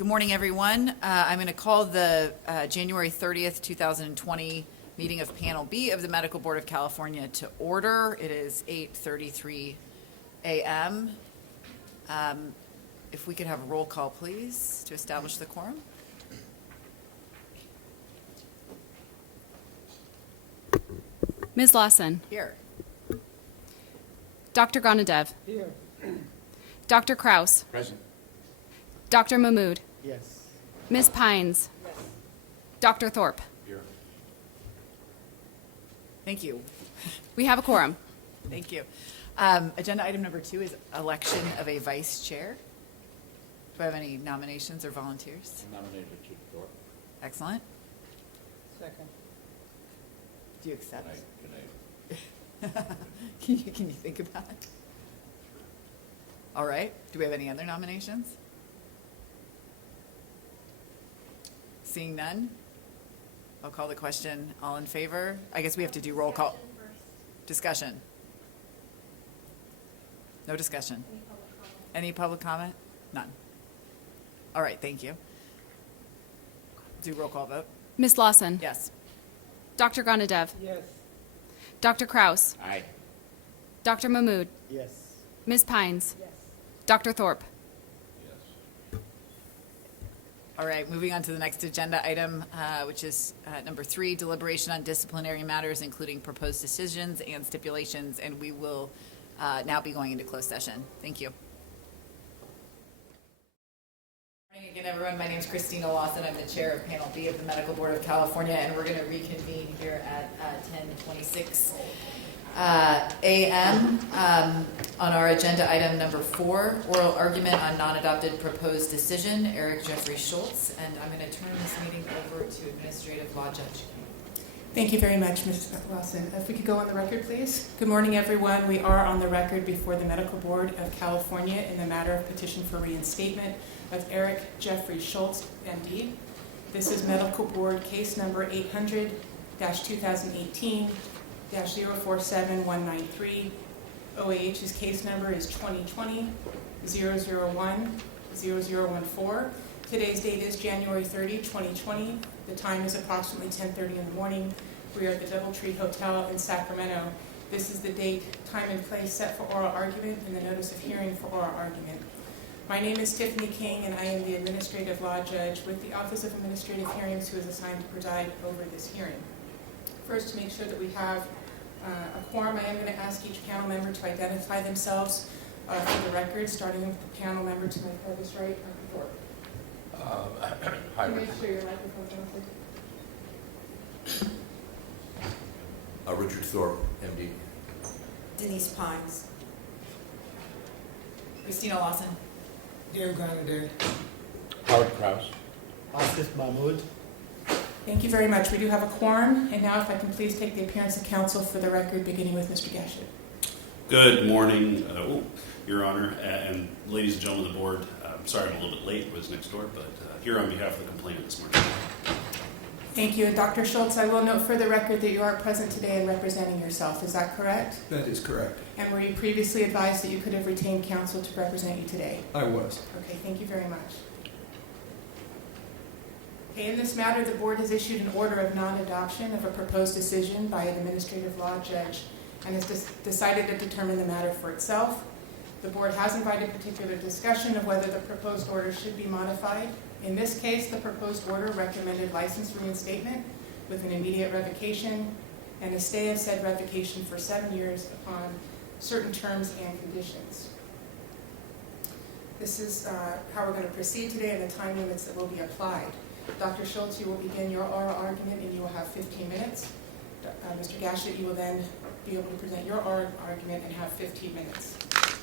Good morning, everyone. I'm going to call the January 30th, 2020 meeting of Panel B of the Medical Board of California to order. It is 8:33 a.m. If we could have a roll call, please, to establish the quorum. Ms. Lawson. Here. Dr. Gonadev. Here. Dr. Kraus. Present. Dr. Mahmood. Yes. Ms. Pines. Dr. Thorpe. Here. Thank you. We have a quorum. Thank you. Agenda item number 2 is election of a vice chair. Do I have any nominations or volunteers? Nominated Richard Thorpe. Excellent. Second. Do you accept? Can I? Can you think about it? All right. Do we have any other nominations? Seeing none, I'll call the question. All in favor? I guess we have to do roll call. Discussion. No discussion. Any public comment? None. All right, thank you. Do roll call vote? Ms. Lawson. Yes. Dr. Gonadev. Yes. Dr. Kraus. Aye. Dr. Mahmood. Yes. Ms. Pines. Yes. Dr. Thorpe. Yes. All right, moving on to the next agenda item, which is number 3, deliberation on disciplinary matters, including proposed decisions and stipulations, and we will now be going into closed session. Thank you. Good morning again, everyone. My name is Christina Lawson. I'm the chair of Panel B of the Medical Board of California, and we're going to reconvene here at 10:26 a.m. On our agenda item number 4, oral argument on non-adopted proposed decision, Eric Jeffrey Schultz, and I'm going to turn this meeting over to Administrative Law Judge. Thank you very much, Ms. Lawson. If we could go on the record, please. Good morning, everyone. We are on the record before the Medical Board of California in the matter of petition for reinstatement of Eric Jeffrey Schultz, MD. This is Medical Board case number 800-2018-047193. OAH's case number is 2020-001-0014. Today's date is January 30, 2020. The time is approximately 10:30 in the morning. We are at the Doubletree Hotel in Sacramento. This is the date, time, and place set for oral argument and the notice of hearing for oral argument. My name is Tiffany King, and I am the Administrative Law Judge with the Office of Administrative Hearings, who is assigned to preside over this hearing. First, to make sure that we have a quorum, I am going to ask each panel member to identify themselves for the record, starting with the panel member to my farthest right, Dr. Thorpe. Hi, Can you Richard. make sure your microphone's on, please? Richard Thorpe, MD. Denise Pines. Christina Lawson. Dear Gonadev. Howard Kraus. Asif Mahmood. Thank you very much. We do have a quorum, and now if I can please take the appearance of counsel for the record, beginning with Mr. Gashett. Good morning, Your Honor, and ladies and gentlemen of the board. I'm sorry I'm a little bit late. I was next door, but here on behalf of the complainant this morning. Thank you. And Dr. Schultz, I will note for the record that you are present today and representing yourself. Is that correct? That is correct. And were you previously advised that you could have retained counsel to represent you today? I was. Okay, thank you very much. Okay, in this matter, the board has issued an order of non-adoption of a proposed decision by an administrative law judge and has decided to determine the matter for itself. The board has invited particular discussion of whether the proposed order should be modified. In this case, the proposed order recommended license reinstatement with an immediate revocation and a stay of said revocation for 7 years upon certain terms and conditions. This is how we're going to proceed today and the time limits that will be applied. Dr. Schultz, you will begin your oral argument and you will have 15 minutes. Mr. Gashett, you will then be able to present your oral argument and have 15 minutes.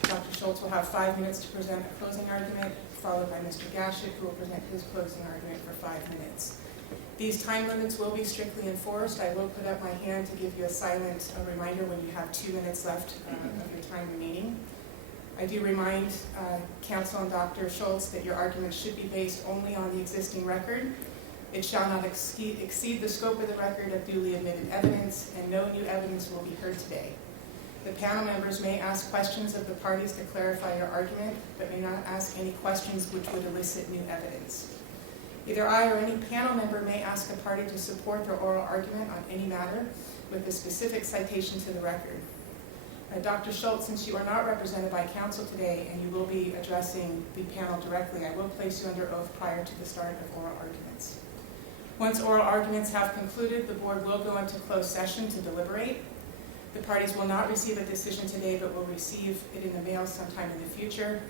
Dr. Schultz will have 5 minutes to present a closing argument, followed by Mr. Gashett, who will present his closing argument for 5 minutes. These time limits will be strictly enforced. I will put up my hand to give you a silent reminder when you have 2 minutes left of your time remaining. I do remind counsel and Dr. Schultz that your argument should be based only on the existing record. It shall not exceed the scope of the record of duly admitted evidence, and no new evidence will be heard today. The panel members may ask questions of the parties to clarify your argument, but may not ask any questions which would elicit new evidence. Either I or any panel member may ask a party to support their oral argument on any matter with a specific citation to the record. Dr. Schultz, since you are not represented by counsel today and you will be addressing the panel directly, I will place you under oath prior to the start of oral arguments. Once oral arguments have concluded, the board will go into closed session to deliberate. The parties will not receive a decision today, but will receive it in the mail sometime in the future.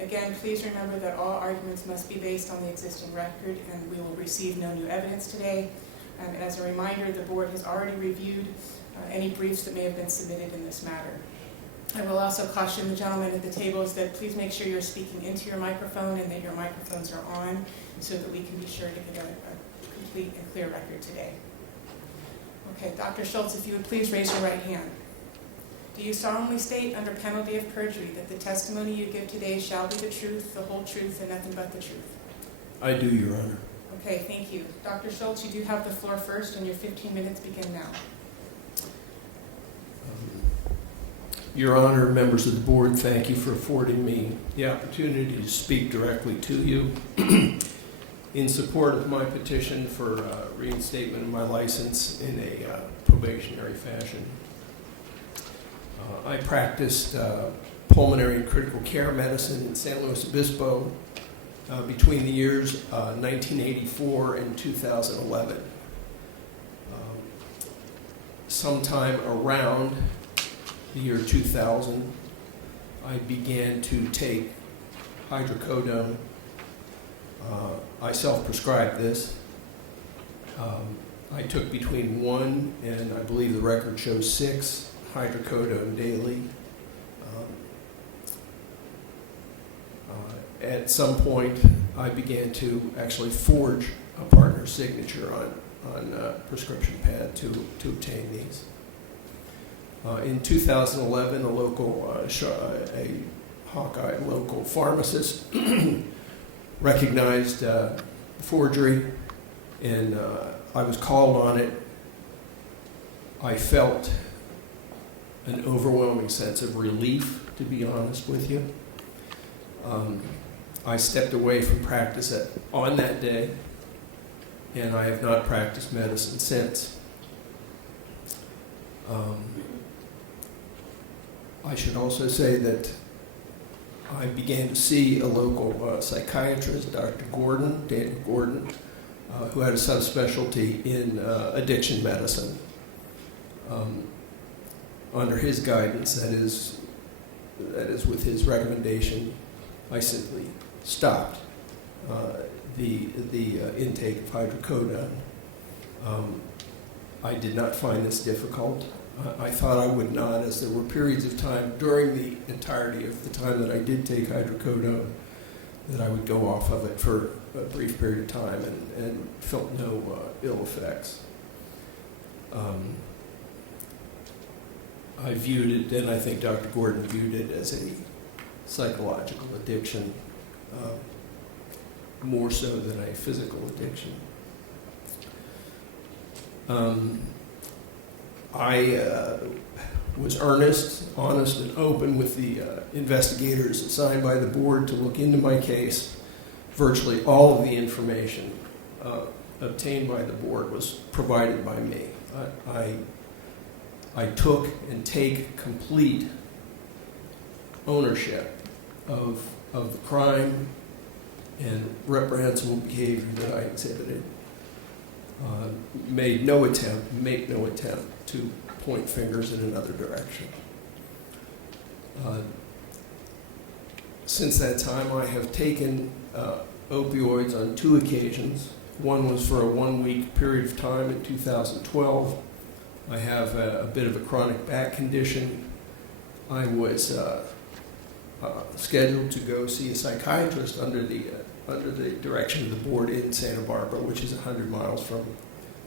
Again, please remember that all arguments must be based on the existing record, and we will receive no new evidence today. And as a reminder, the board has already reviewed any briefs that may have been submitted in this matter. I will also caution the gentlemen at the tables that please make sure you're speaking into your microphone and that your microphones are on so that we can be sure to get a complete and clear record today. Okay, Dr. Schultz, if you would please raise your right hand. Do you solemnly state under penalty of perjury that the testimony you give today shall be the truth, the whole truth, and nothing but the truth? I do, Your Honor. Okay, thank you. Dr. Schultz, you do have the floor first, and your 15 minutes begin now. Your Honor, members of the board, thank you for affording me the opportunity to speak directly to you in support of my petition for reinstatement of my license in a probationary fashion. I practiced pulmonary and critical care medicine in San Luis Obispo between the years 1984 and 2011. Sometime around the year 2000, I began to take hydrocodone. I self-prescribed this. I took between 1 and I believe the record shows 6 hydrocodone daily. At some point, I began to actually forge a partner's signature on a prescription pad to obtain these. In 2011, a local, a Hawkeye local pharmacist recognized forgery, and I was called on it. I felt an overwhelming sense of relief, to be honest with you. I stepped away from practice on that day, and I have not practiced medicine since. I should also say that I began to see a local psychiatrist, Dr. Gordon, Daniel Gordon, who had a subspecialty in addiction medicine. Under his guidance, that is with his recommendation, I simply stopped the intake of hydrocodone. I did not find this difficult. I thought I would not, as there were periods of time during the entirety of the time that I did take hydrocodone that I would go off of it for a brief period of time and felt no ill effects. I viewed it, and I think Dr. Gordon viewed it, as a psychological addiction, more so than a physical addiction. I was earnest, honest, and open with the investigators assigned by the board to look into my case. Virtually all of the information obtained by the board was provided by me. I took and take complete ownership of the crime and reprehensible behavior that I exhibited. Make no attempt to point fingers in another direction. Since that time, I have taken opioids on 2 occasions. One was for a 1-week period of time in 2012. I have a bit of a chronic back condition. I was scheduled to go see a psychiatrist under the direction of the board in Santa Barbara, which is 100 miles from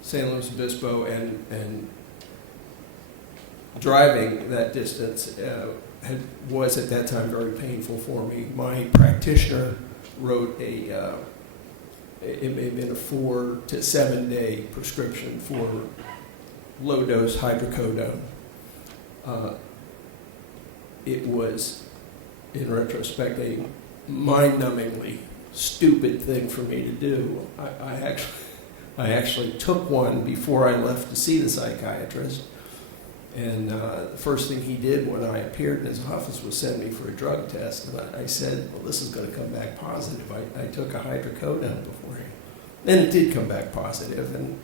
San Luis Obispo, and driving that distance was at that time very painful for me. My practitioner wrote it may have been a 4 to 7 day prescription for low-dose hydrocodone. it was, in retrospect, a mind-numbingly stupid thing for me to do. I actually took one before I left to see the psychiatrist, and the first thing he did when I appeared in his office was send me for a drug test, and I said, well, this is going to come back positive. I took a hydrocodone beforehand, and it did come back positive, and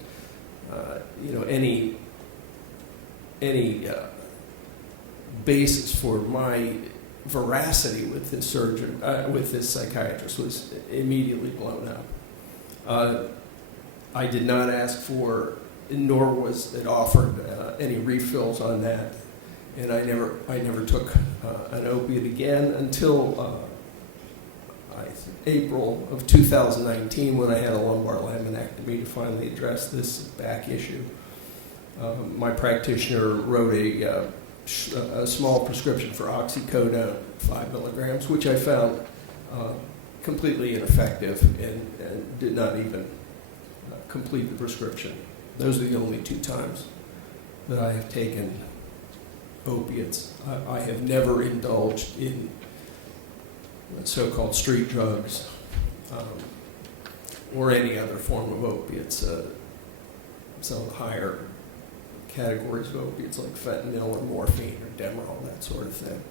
any basis for my veracity with this surgeon, with this psychiatrist, was immediately blown up. I did not ask for, nor was it offered, any refills on that, and I never took an opiate again until April of 2019, when I had a lumbar laminectomy to finally address this back issue. My practitioner wrote a small prescription for oxycodone, 5 milligrams, which I found completely ineffective and did not even complete the prescription. Those are the only 2 times that I have taken opiates. I have never indulged in so-called street drugs or any other form of opiates, some of the higher categories of opiates like fentanyl or morphine or Demerol, that sort of thing.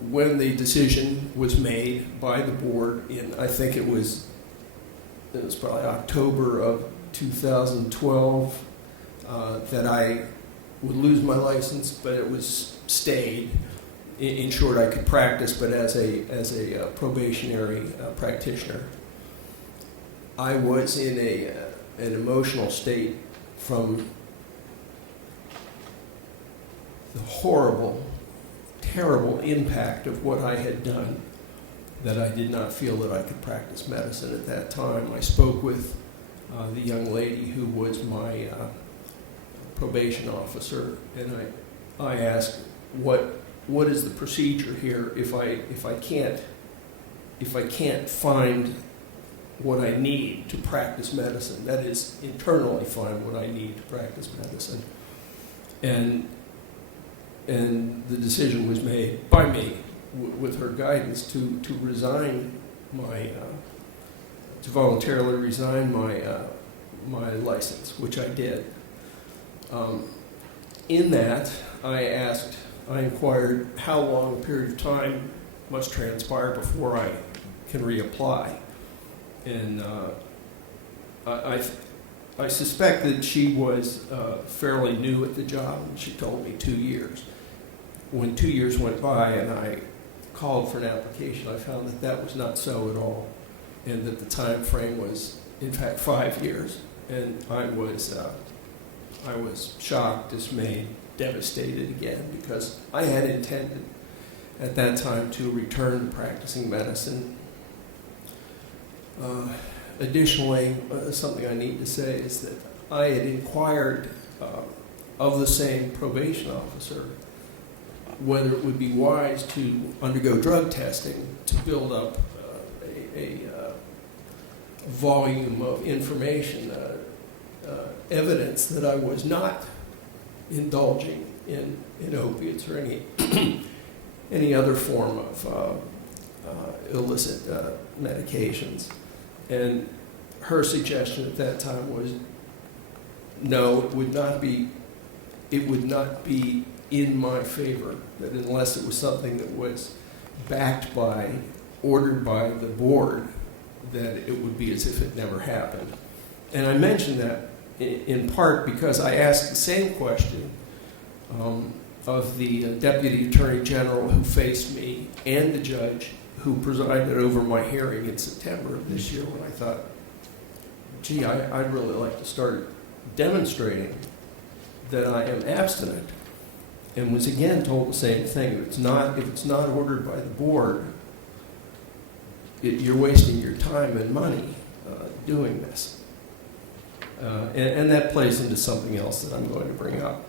When the decision was made by the board in, I think it was probably October of 2012, that I would lose my license, but it was stayed. In short, I could practice, but as a probationary practitioner. I was in an emotional state from the horrible, terrible impact of what I had done, that I did not feel that I could practice medicine at that time. I spoke with the young lady who was my probation officer, and I asked, what is the procedure here if I can't find what I need to practice medicine, that is, internally find what I need to practice medicine. And the decision was made by me, with her guidance, to resign to voluntarily resign my license, which I did. In that, I inquired how long a period of time must transpire before I can reapply. And I suspect that she was fairly new at the job, and she told me 2 years. When 2 years went by and I called for an application, I found that was not so at all, and that the time frame was, in fact, 5 years. And I was shocked, dismayed, devastated again, because I had intended at that time to return to practicing medicine. Additionally, something I need to say is that I had inquired of the same probation officer whether it would be wise to undergo drug testing to build up a volume of information, evidence that I was not indulging in opiates or any other form of illicit medications. And her suggestion at that time was, no, it would not be in my favor, that unless it was something that was backed by, ordered by the board, that it would be as if it never happened. And I mention that in part because I asked the same question of the Deputy Attorney General who faced me and the judge who presided over my hearing in September of this year, when I thought, gee, I'd really like to start demonstrating that I am abstinent, and was again told the same thing. If it's not ordered by the board, you're wasting your time and money doing this. And that plays into something else that I'm going to bring up.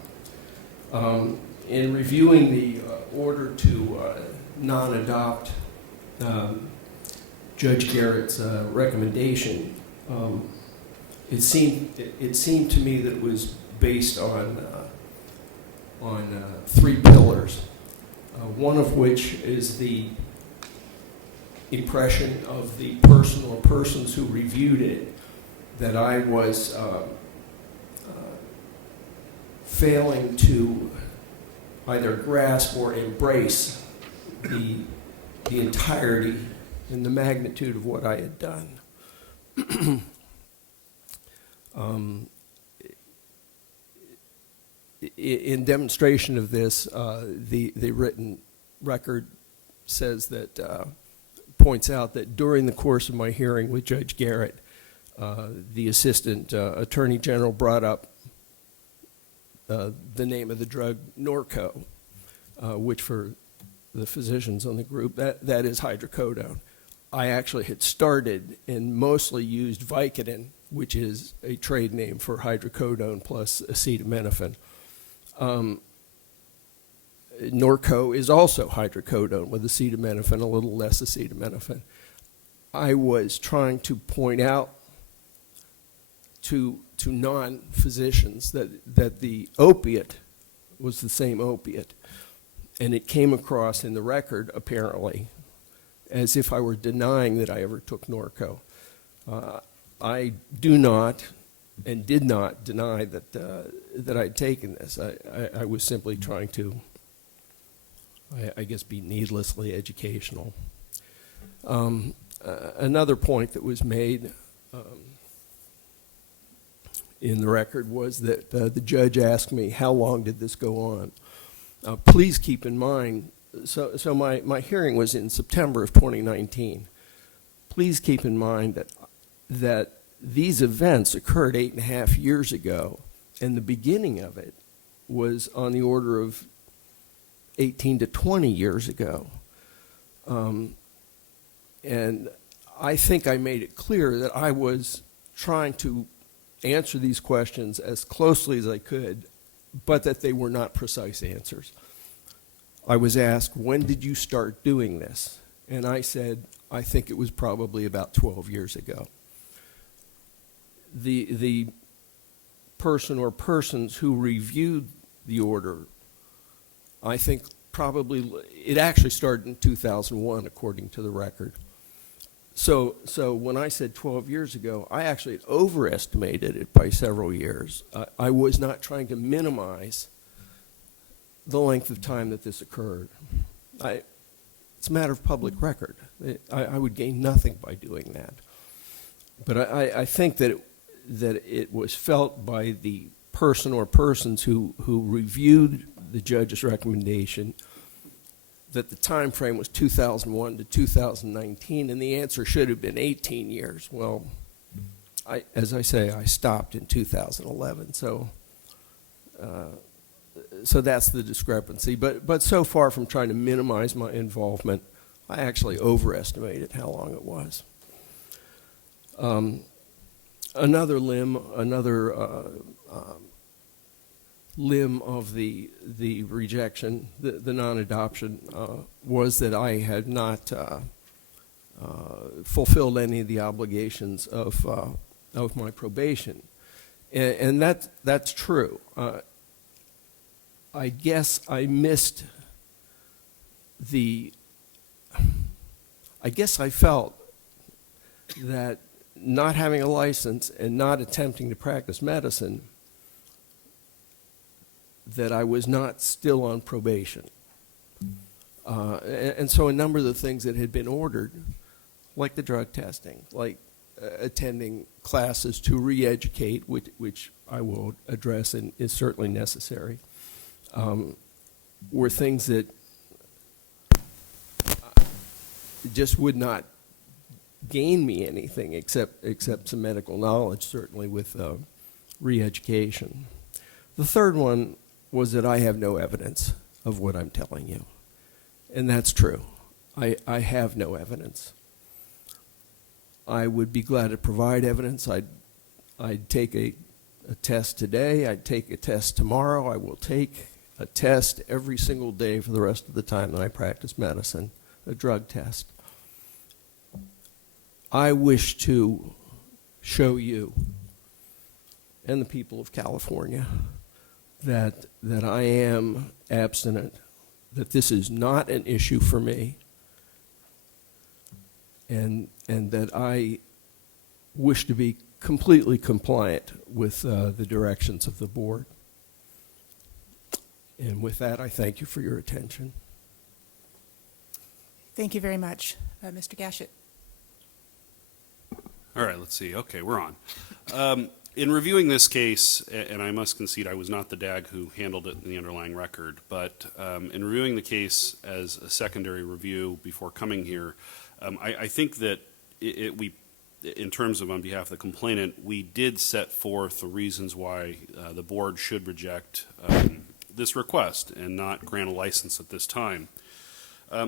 In reviewing the order to non-adopt Judge Garrett's recommendation, it seemed to me that it was based on three pillars, one of which is the impression of the person or persons who reviewed it that I was failing to either grasp or embrace the entirety and the magnitude of what I had done. In demonstration of this, the written record says that, points out that during the course of my hearing with Judge Garrett, the Assistant Attorney General brought up the name of the drug Norco, which for the physicians on the group, that is hydrocodone. I actually had started and mostly used Vicodin, which is a trade name for hydrocodone plus acetaminophen. Norco is also hydrocodone with acetaminophen, a little less acetaminophen. I was trying to point out to non-physicians that the opiate was the same opiate, and it came across in the record, apparently, as if I were denying that I ever took Norco. I do not and did not deny that I'd taken this. I was simply trying to, I guess, be needlessly educational. Another point that was made in the record was that the judge asked me, how long did this go on? Please keep in mind, so my hearing was in September of 2019. Please keep in mind that these events occurred 8.5 years ago, and the beginning of it was on the order of 18 to 20 years ago. And I think I made it clear that I was trying to answer these questions as closely as I could, but that they were not precise answers. I was asked, when did you start doing this? And I said, I think it was probably about 12 years ago. The person or persons who reviewed the order, I think probably, it actually started in 2001, according to the record. So when I said 12 years ago, I actually overestimated it by several years. I was not trying to minimize the length of time that this occurred. It's a matter of public record. I would gain nothing by doing that. But I think that it was felt by the person or persons who reviewed the judge's recommendation that the time frame was 2001 to 2019, and the answer should have been 18 years. Well, as I say, I stopped in 2011, so that's the discrepancy. But so far from trying to minimize my involvement, I actually overestimated how long it was. Another limb of the rejection, the non-adoption, was that I had not fulfilled any of the obligations of my probation, and that's true. I guess I missed I guess I felt that not having a license and not attempting to practice medicine, that I was not still on probation. And so a number of the things that had been ordered, like the drug testing, like attending classes to re-educate, which I will address and is certainly necessary, were things that just would not gain me anything except some medical knowledge, certainly with re-education. The third one was that I have no evidence of what I'm telling you. And that's true. I have no evidence. I would be glad to provide evidence. I'd take a test today. I'd take a test tomorrow. I will take a test every single day for the rest of the time that I practice medicine, a drug test. I wish to show you and the people of California that I am abstinent, that this is not an issue for me, and that I wish to be completely compliant with the directions of the board. And with that, I thank you for your attention. Thank you very much. Mr. Gashett. All right, let's see. Okay, we're on. In reviewing this case, and I must concede I was not the DAG who handled it in the underlying record, but in reviewing the case as a secondary review before coming here, I think that we, in terms of on behalf of the complainant, we did set forth the reasons why the board should reject this request and not grant a license at this time.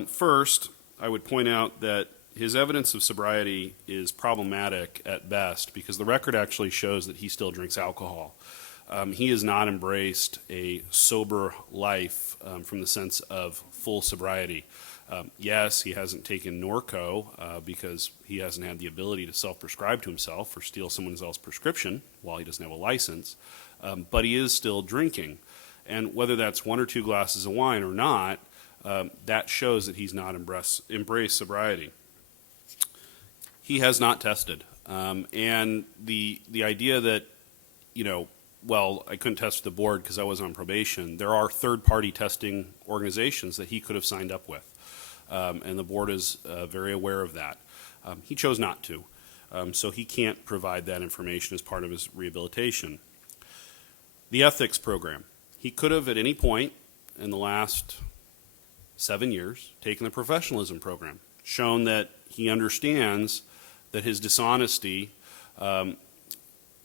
First, I would point out that his evidence of sobriety is problematic at best because the record actually shows that he still drinks alcohol. He has not embraced a sober life from the sense of full sobriety. Yes, he hasn't taken Norco because he hasn't had the ability to self-prescribe to himself or steal someone else's prescription while he doesn't have a license, but he is still drinking. And whether that's 1 or 2 glasses of wine or not, that shows that he's not embraced sobriety. He has not tested. And the idea that, well, I couldn't test the board because I was on probation, there are third-party testing organizations that he could have signed up with. And the board is very aware of that. He chose not to. So he can't provide that information as part of his rehabilitation. The ethics program. He could have at any point in the last 7 years taken the professionalism program, shown that he understands that his dishonesty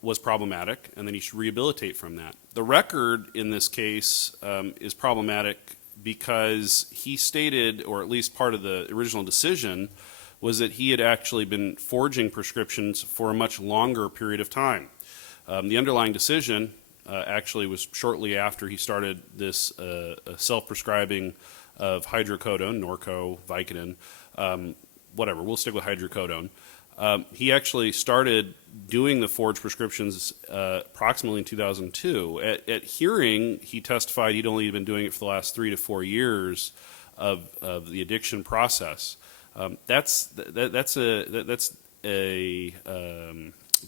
was problematic and that he should rehabilitate from that. The record in this case is problematic because he stated, or at least part of the original decision, was that he had actually been forging prescriptions for a much longer period of time. The underlying decision actually was shortly after he started this self-prescribing of hydrocodone, Norco, Vicodin, whatever, we'll stick with hydrocodone. He actually started doing the forged prescriptions approximately in 2002. At hearing, he testified he'd only been doing it for the last 3 to 4 years of the addiction process. That's a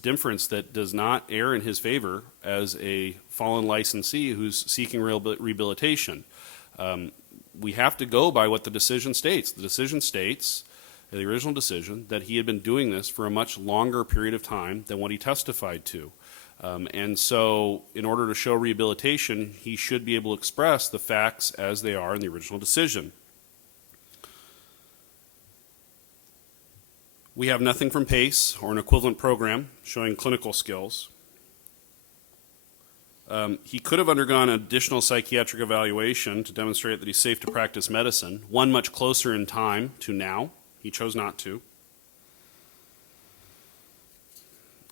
difference that does not err in his favor as a fallen licensee who's seeking rehabilitation. We have to go by what the decision states. The decision states, the original decision, that he had been doing this for a much longer period of time than what he testified to. And so in order to show rehabilitation, he should be able to express the facts as they are in the original decision. We have nothing from PACE or an equivalent program showing clinical skills. He could have undergone additional psychiatric evaluation to demonstrate that he's safe to practice medicine, one much closer in time to now. He chose not to.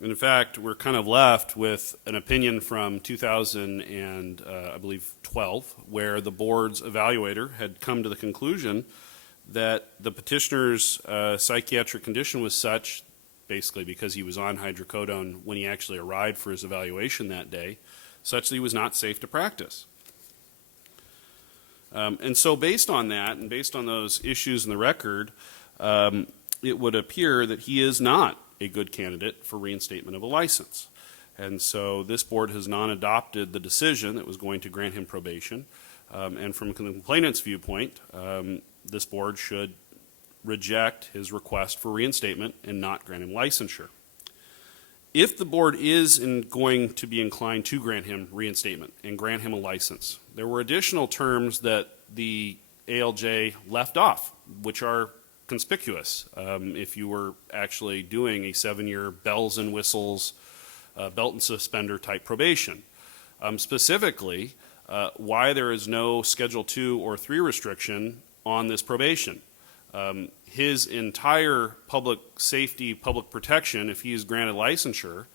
And in fact, we're kind of left with an opinion from 2012, where the board's evaluator had come to the conclusion that the petitioner's psychiatric condition was such, basically because he was on hydrocodone when he actually arrived for his evaluation that day, such that he was not safe to practice. And so based on that, and based on those issues in the record, it would appear that he is not a good candidate for reinstatement of a license. And so this board has non-adopted the decision that was going to grant him probation. And from the complainant's viewpoint, this board should reject his request for reinstatement and not grant him licensure. If the board is going to be inclined to grant him reinstatement and grant him a license, there were additional terms that the ALJ left off, which are conspicuous. If you were actually doing a 7-year bells and whistles, belt and suspender type probation. Specifically, why there is no Schedule 2 or 3 restriction on this probation. His entire public safety, public protection, if he is granted licensure,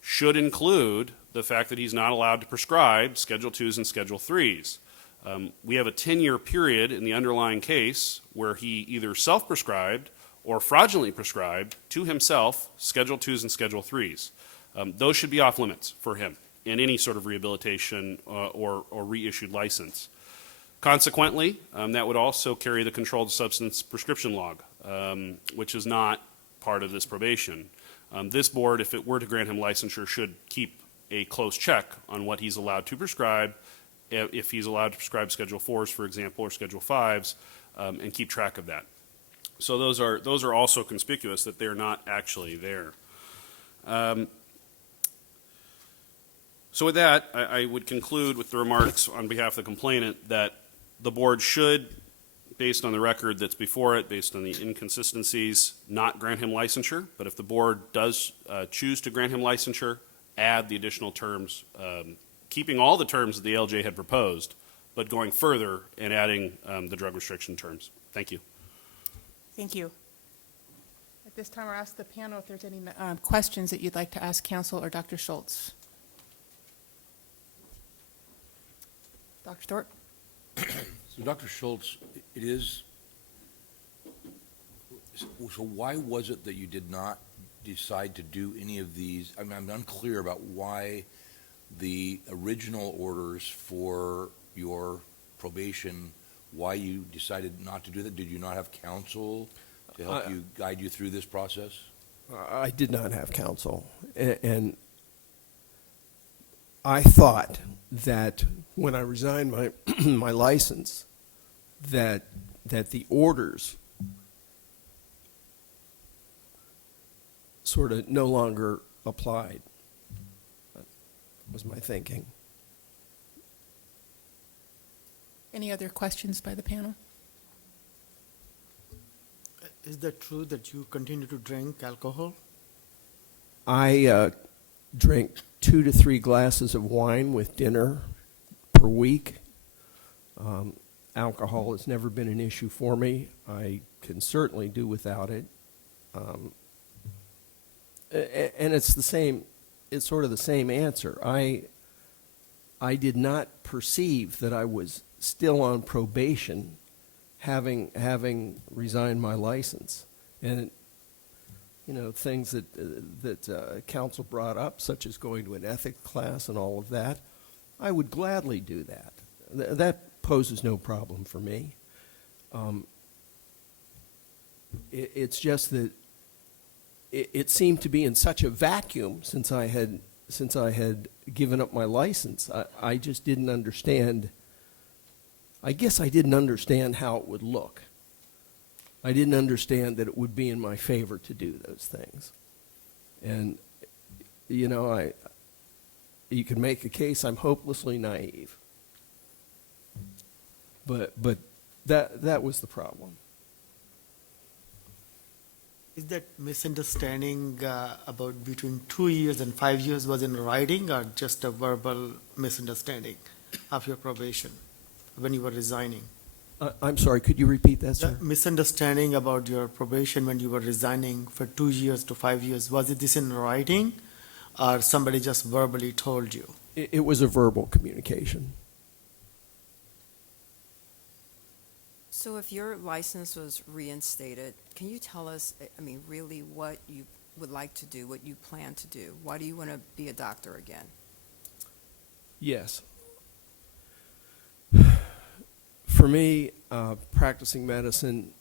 should include the fact that he's not allowed to prescribe Schedule 2s and Schedule 3s. We have a 10-year period in the underlying case where he either self-prescribed or fraudulently prescribed to himself Schedule IIs and Schedule IIIs. Those should be off limits for him in any sort of rehabilitation or reissued license. Consequently, that would also carry the controlled substance prescription log, which is not part of this probation. This board, if it were to grant him licensure, should keep a close check on what he's allowed to prescribe, if he's allowed to prescribe Schedule IVs, for example, or Schedule Vs, and keep track of that. So those are also conspicuous that they're not actually there. So with that, I would conclude with the remarks on behalf of the complainant that the board should, based on the record that's before it, based on the inconsistencies, not grant him licensure. But if the board does choose to grant him licensure, add the additional terms, keeping all the terms that the ALJ had proposed, but going further and adding the drug restriction terms. Thank you. Thank you. At this time, I'll ask the panel if there's any questions that you'd like to ask counsel or Dr. Schultz. Dr. Thorpe? So Dr. Schultz, it is, so why was it that you did not decide to do any of these? I mean, I'm unclear about why the original orders for your probation, why you decided not to do that. Did you not have counsel to help you, guide you through this process? I did not have counsel, and I thought that when I resigned my my license, that the orders sort of no longer applied. That was my thinking. Any other questions by the panel? Is that true that you continue to drink alcohol? I drink 2 to 3 glasses of wine with dinner per week. Alcohol has never been an issue for me. I can certainly do without it. And it's the same, it's sort of the same answer. I did not perceive that I was still on probation having resigned my license. And you know, things that counsel brought up, such as going to an ethics class and all of that, I would gladly do that. That poses no problem for me. It's just that it seemed to be in such a vacuum since I had given up my license. I just didn't understand. I guess I didn't understand how it would look. I didn't understand that it would be in my favor to do those things. And, you know, you can make a case I'm hopelessly naive. But that was the problem. Is that misunderstanding about between 2 years and 5 years was in writing or just a verbal misunderstanding of your probation when you were resigning? I'm sorry, could you repeat that, sir? The misunderstanding about your probation when you were resigning for 2 years to 5 years, was it this in writing or somebody just verbally told you? It was a verbal communication. So if your license was reinstated, can you tell us, I mean, really what you would like to do, what you plan to do? Why do you want to be a doctor again? Yes. For me, practicing medicine,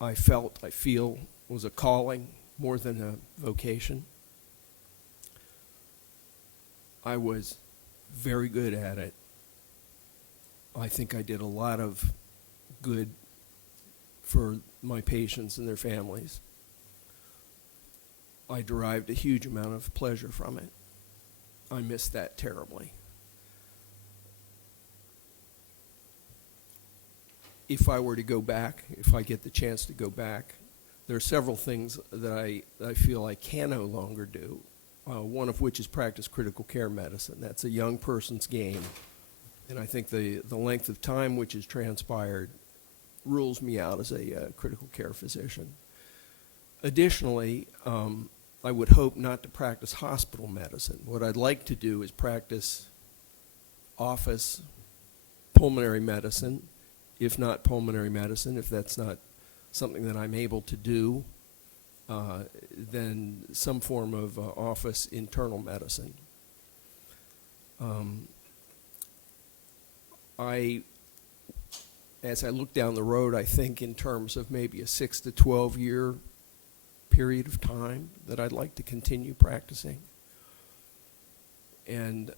I feel, was a calling more than a vocation. I was very good at it. I think I did a lot of good for my patients and their families. I derived a huge amount of pleasure from it. I miss that terribly. If I were to go back, if I get the chance to go back, there are several things that I feel I can no longer do, one of which is practice critical care medicine. That's a young person's game, and I think the length of time which has transpired rules me out as a critical care physician. Additionally, I would hope not to practice hospital medicine. What I'd like to do is practice office pulmonary medicine, if not pulmonary medicine, if that's not something that I'm able to do than some form of office internal medicine. As I look down the road, I think in terms of maybe a 6 to 12 year period of time that I'd like to continue practicing. And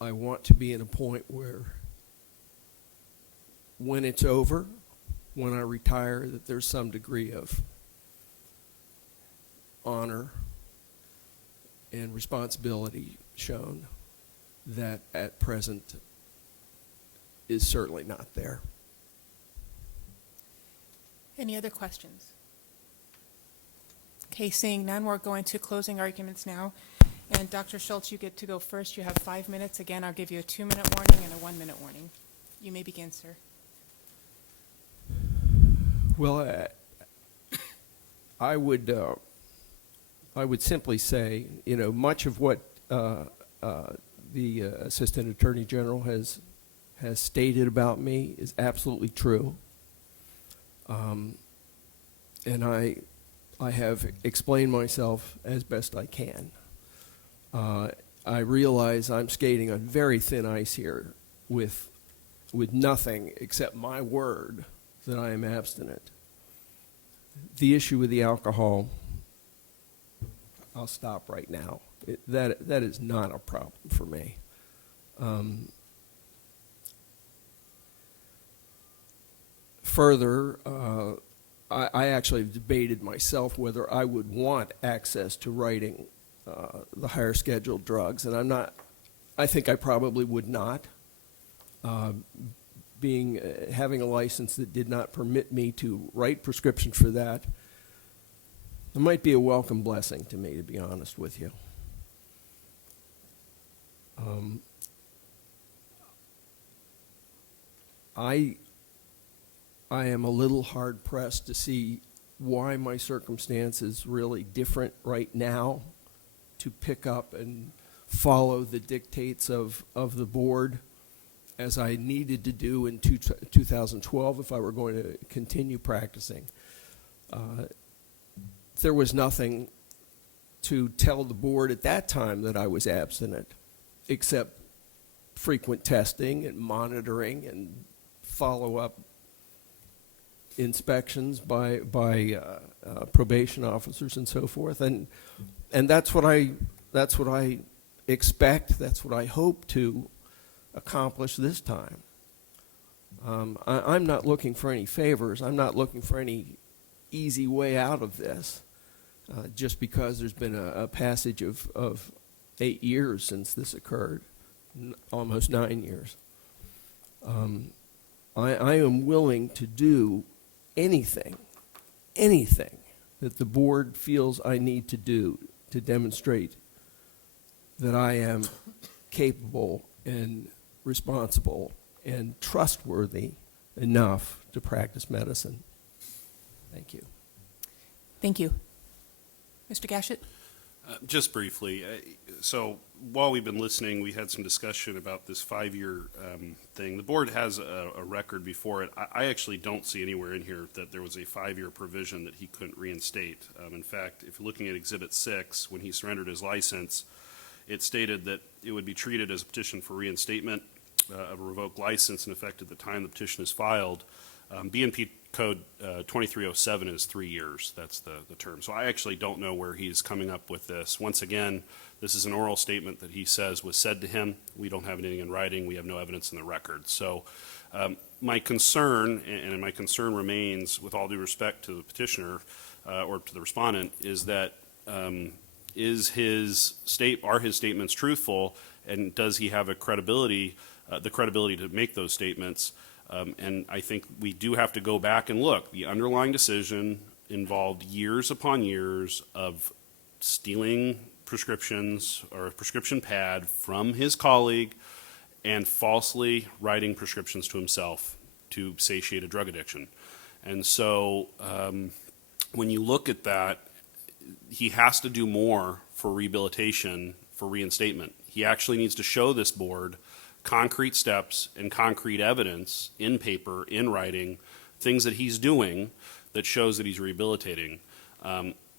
I want to be in a point where when it's over, when I retire, that there's some degree of honor and responsibility shown that at present is certainly not there. Any other questions? Okay, seeing none, we're going to closing arguments now. And Dr. Schultz, you get to go first. You have 5 minutes. Again, I'll give you a 2-minute warning and a 1-minute warning. You may begin, sir. Well, I would simply say, you know, much of what the Assistant Attorney General has stated about me is absolutely true. And I have explained myself as best I can. I realize I'm skating on very thin ice here with nothing except my word that I am abstinent. The issue with the alcohol, I'll stop right now. That is not a problem for me. Further, I actually debated myself whether I would want access to writing the higher scheduled drugs, and I think I probably would not. Having a license that did not permit me to write prescription for that, it might be a welcome blessing to me, to be honest with you. I am a little hard pressed to see why my circumstance is really different right now to pick up and follow the dictates of the board as I needed to do in 2012 if I were going to continue practicing. There was nothing to tell the board at that time that I was abstinent, except frequent testing and monitoring and follow-up inspections by probation officers and so forth, and that's what I expect. That's what I hope to accomplish this time. I'm not looking for any favors. I'm not looking for any easy way out of this. Just because there's been a passage of 8 years since this occurred, almost 9 years. I am willing to do anything that the board feels I need to do to demonstrate that I am capable and responsible and trustworthy enough to practice medicine. Thank you. Thank you. Mr. Gashett? Just briefly, so while we've been listening, we had some discussion about this 5-year thing. The board has a record before it. I actually don't see anywhere in here that there was a 5-year provision that he couldn't reinstate. In fact, if you're looking at Exhibit 6, when he surrendered his license, it stated that it would be treated as a petition for reinstatement of a revoked license in effect at the time the petition is filed. BNP Code 2307 is 3 years. That's the term. So I actually don't know where he's coming up with this. Once again, this is an oral statement that he says was said to him. We don't have anything in writing. We have no evidence in the record. So my concern, and my concern remains, with all due respect to the petitioner or to the respondent, is that are his statements truthful, and does he have the credibility to make those statements? And I think we do have to go back and look. The underlying decision involved years upon years of stealing prescriptions or a prescription pad from his colleague and falsely writing prescriptions to himself to satiate a drug addiction. And so when you look at that, he has to do more for rehabilitation, for reinstatement. He actually needs to show this board concrete steps and concrete evidence in paper, in writing, things that he's doing that shows that he's rehabilitating.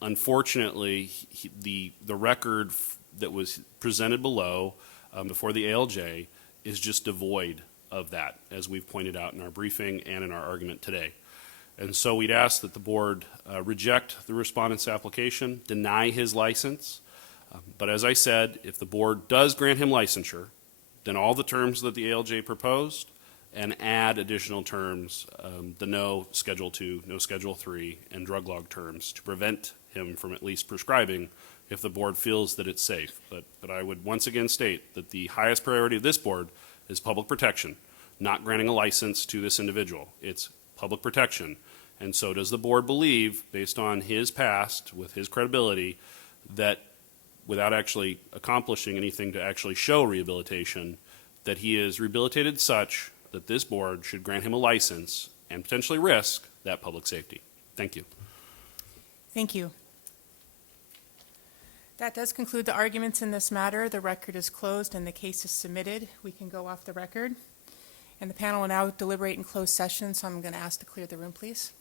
Unfortunately, the record that was presented below before the ALJ is just devoid of that, as we've pointed out in our briefing and in our argument today. And so we'd ask that the board reject the respondent's application, deny his license. But as I said, if the board does grant him licensure, then all the terms that the ALJ proposed and add additional terms, the no Schedule 2, no Schedule 3, and drug log terms to prevent him from at least prescribing if the board feels that it's safe. But I would once again state that the highest priority of this board is public protection, not granting a license to this individual. It's public protection. And so does the board believe, based on his past, with his credibility, that without actually accomplishing anything to actually show rehabilitation, that he is rehabilitated such that this board should grant him a license and potentially risk that public safety? Thank you. Thank you. That does conclude the arguments in this matter. The record is closed and the case is submitted. We can go off the record. And the panel will now deliberate in closed session, so I'm going to ask to clear the room, please.